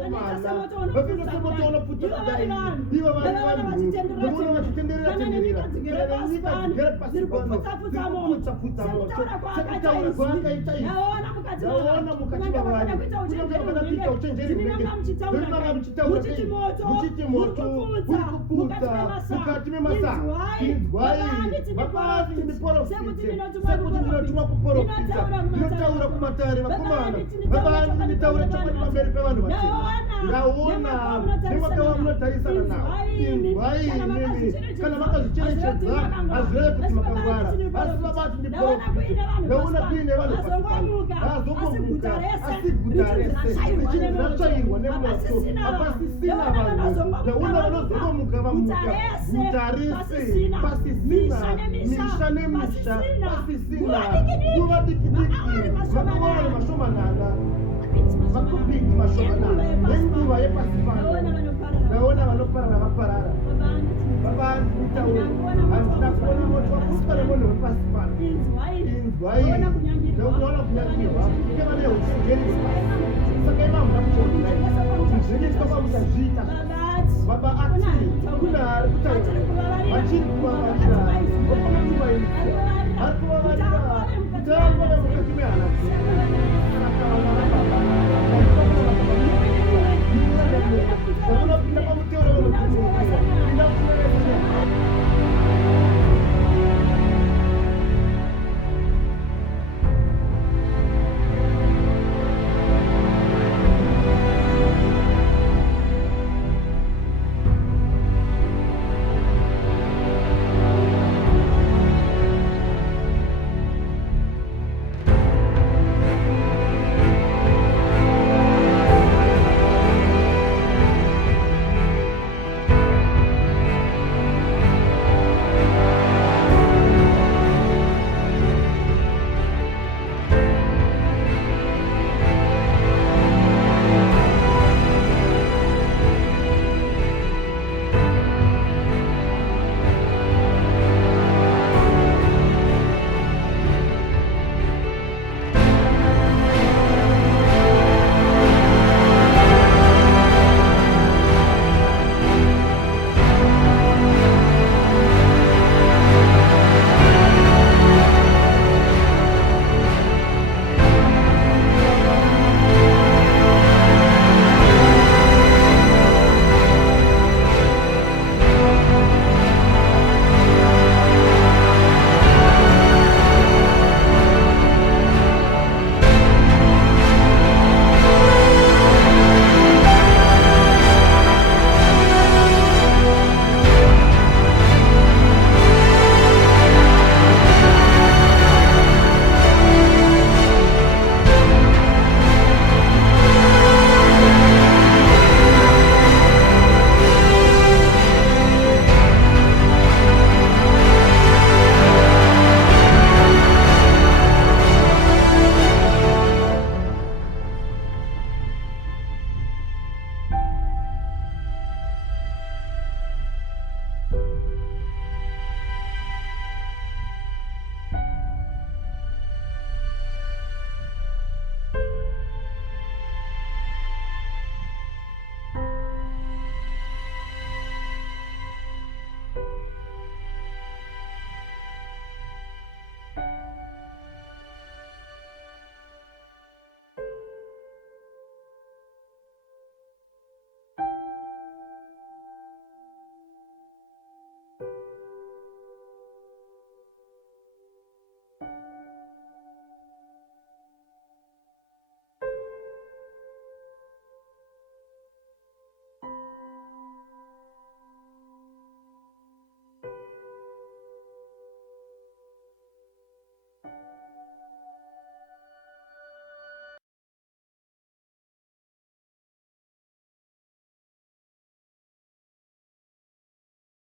vakomana vapinda semoto unopfuta kudai ivo vari vanhu ndinoona vachitenderera tenderera nyika dzigere pasi pano dzirikuputsa moto sekutaura kwaakaita izvi ndaona mukati mavari kunyange vakadakuita uchenjeri hunenge verimanga muchitaura muchiti moto uri kuputsa mukati memasaha. Inzwai vakati ndimiporofite sekuti ndinotuma kuporofita ndinotaura kumatare vakomana vavandi nditaura chokwadi pamberi pevanhu vatema ndaona nemakava munotarisana navo. Inzwai nemi kana makazvicherechedza hazvireve kuti makangwara asi vabati ndiporofite ndaona kuine vanhu pasi pano vazokomuka asi guta rese richiri ratsvairwa nemoto hapasisina vanhu ndaona vanozokomuka vamuka guta rese pasisina misha nemisha pasisina kuva dikidiki makavara mashomanana makubhiki mashomanana nenguva yepasi pano ndaona vanoparara vaparara vavanzi mitauro handina kuona moto wakuswa nemunhu wepasi pano. Inzwai ndaunaona kunyangirwa kevane usigerisa saka ivamuna kuchonai zviniswa pamusazviita baba ati kuna ari kutaura vachiri kuvavarira